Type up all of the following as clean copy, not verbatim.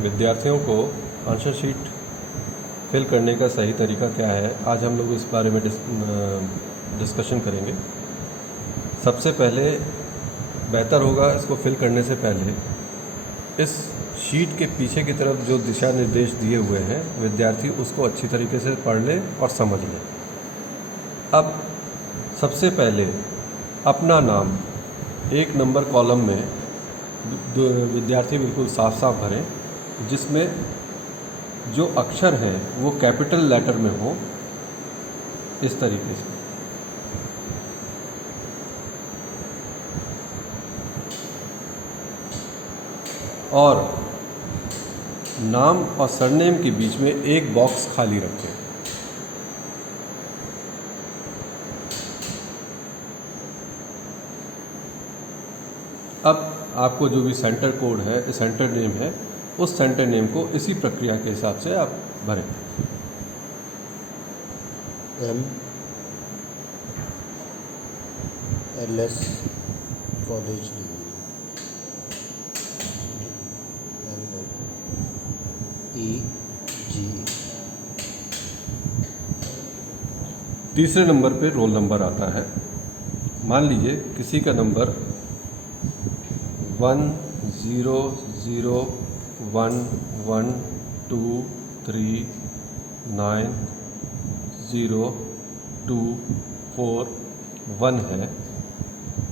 विद्यार्थियों को answer sheet fill करने का सही तरीका क्या है, आज हम लोग इस बारे में डिस्कशन करेंगे। सबसे पहले बेहतर होगा इसको फिल करने से पहले इस शीट के पीछे की तरफ जो दिशा निर्देश दिए हुए हैं विद्यार्थी उसको अच्छी तरीके से पढ़ लें और समझ लें। अब सबसे पहले अपना नाम 1 नंबर कॉलम में विद्यार्थी बिल्कुल साफ साफ भरें, जिसमें जो अक्षर हैं वो कैपिटल लेटर में हो, इस तरीके से। और नाम और सरनेम के बीच में एक बॉक्स खाली रखें। अब आपको जो भी सेंटर कोड है, सेंटर नेम है, उस सेंटर नेम को इसी प्रक्रिया के हिसाब से आप भरें। MLS college EG। तीसरे नंबर पे रोल नंबर आता है। मान लीजिए किसी का नंबर 100112390241 है,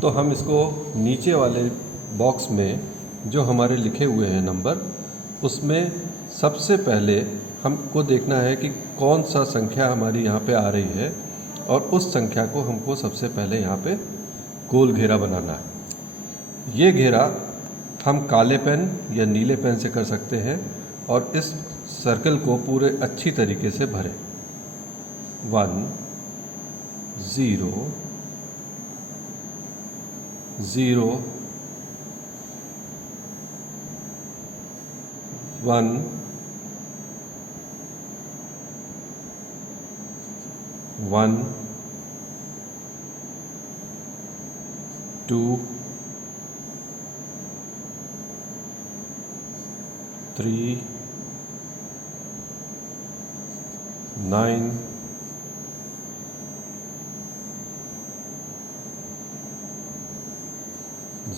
तो हम इसको नीचे वाले बॉक्स में जो हमारे लिखे हुए हैं नंबर, उसमें सबसे पहले हमको देखना है कि कौन सा संख्या हमारी यहाँ पे आ रही है, और उस संख्या को हमको सबसे पहले यहाँ पे गोल घेरा बनाना है। ये घेरा हम काले पेन या नीले पेन से कर सकते हैं और इस सर्कल को पूरे अच्छी तरीके से भरें। 1 0 0 1 1 2 3 9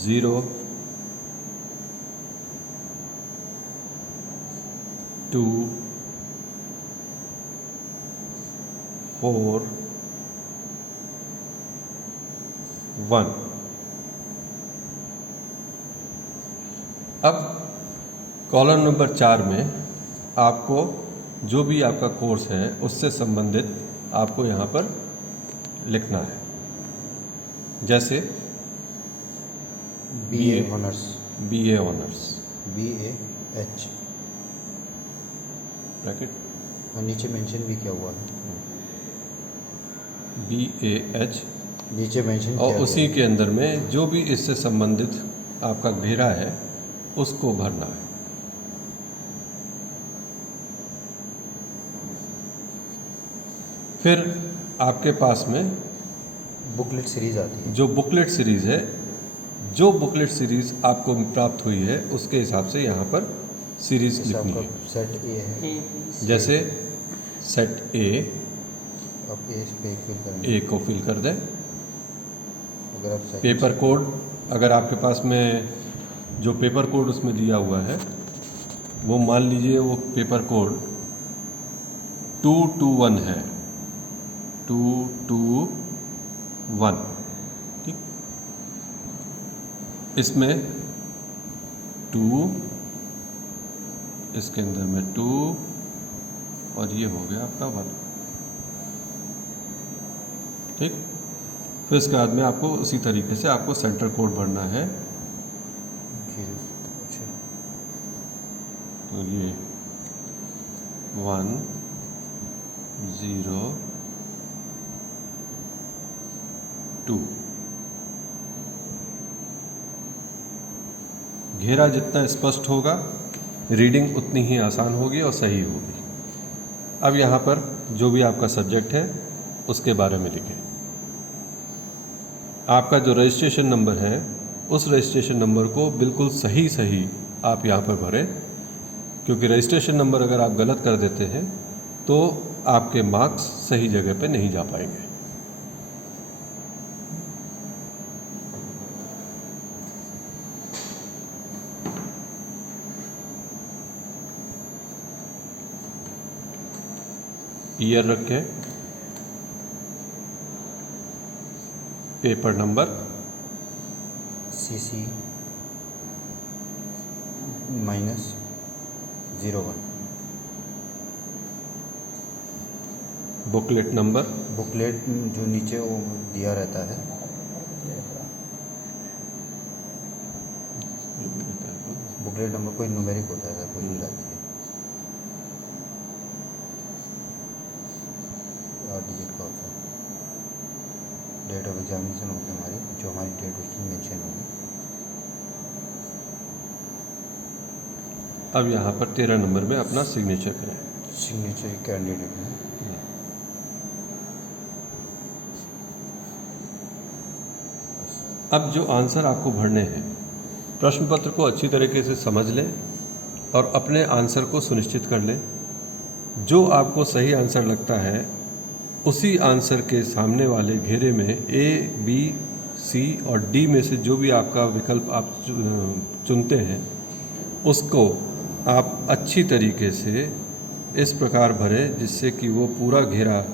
0 2 4 1। अब कॉलम नंबर 4 में आपको जो भी आपका कोर्स है उससे संबंधित आपको यहाँ पर लिखना है। जैसे BA honours, BA honours BAH bracket, और नीचे मेंशन भी किया हुआ है, BAH, नीचे मेंशन और किया उसी के अंदर में जो भी इससे संबंधित आपका घेरा है उसको भरना है। फिर आपके पास में बुकलेट सीरीज आती है। जो बुकलेट सीरीज़ है, जो बुकलेट सीरीज़ आपको प्राप्त हुई है उसके हिसाब से यहाँ पर सीरीज़ जैसे लिखनी आपका है। सेट ए है, जैसे सेट ए, आप ए पे फिल करेंगे। ए को फिल कर दें। अगर आप सेकंड पेपर कोड, अगर आपके पास में जो पेपर कोड उसमें दिया हुआ है वो मान लीजिए वो पेपर कोड 221 है, 221, ठीक। इसमें 2, इसके अंदर में 2, और ये हो गया आपका 1, ठीक। फिर इसके बाद में आपको उसी तरीके से आपको सेंटर कोड भरना है। तो ये 1 0 2। घेरा जितना स्पष्ट होगा रीडिंग उतनी ही आसान होगी और सही होगी। अब यहाँ पर जो भी आपका सब्जेक्ट है उसके बारे में लिखें। आपका जो रजिस्ट्रेशन नंबर है उस रजिस्ट्रेशन नंबर को बिल्कुल सही आप यहाँ पर भरें। क्योंकि रजिस्ट्रेशन नंबर अगर आप गलत कर देते हैं तो आपके मार्क्स सही जगह पे नहीं जा पाएंगे। ईयर रखें, paper number, CC -01, booklet number, booklet जो नीचे वो दिया रहता है, बुकलेट नंबर कोई न्यूमेरिक होता है, कुछ भी डाल दीजिए, 8 डिजिट का होता है। डेट ऑफ एग्जामिनेशन होगी हमारी, जो हमारी डेट उसकी मेंशन होगी। अब यहाँ पर 13 नंबर में अपना सिग्नेचर करें। सिग्नेचर कैंडिडेट में अब जो आंसर आपको भरने हैं, प्रश्न पत्र को अच्छी तरीके से समझ लें और अपने आंसर को सुनिश्चित कर लें। जो आपको सही आंसर लगता है उसी आंसर के सामने वाले घेरे में A, B, C और D में से जो भी आपका विकल्प आप चुनते हैं उसको आप अच्छी तरीके से इस प्रकार भरें जिससे कि वो पूरा घेरा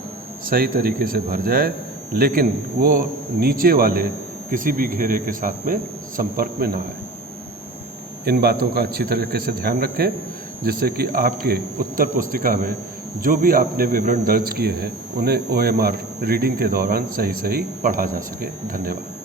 सही तरीके से भर जाए, लेकिन वो नीचे वाले किसी भी घेरे के साथ में संपर्क में ना आए। इन बातों का अच्छी तरीके से ध्यान रखें जिससे कि आपके उत्तर पुस्तिका में जो भी आपने विवरण दर्ज किए हैं उन्हें OMR रीडिंग के दौरान सही सही पढ़ा जा सके। धन्यवाद।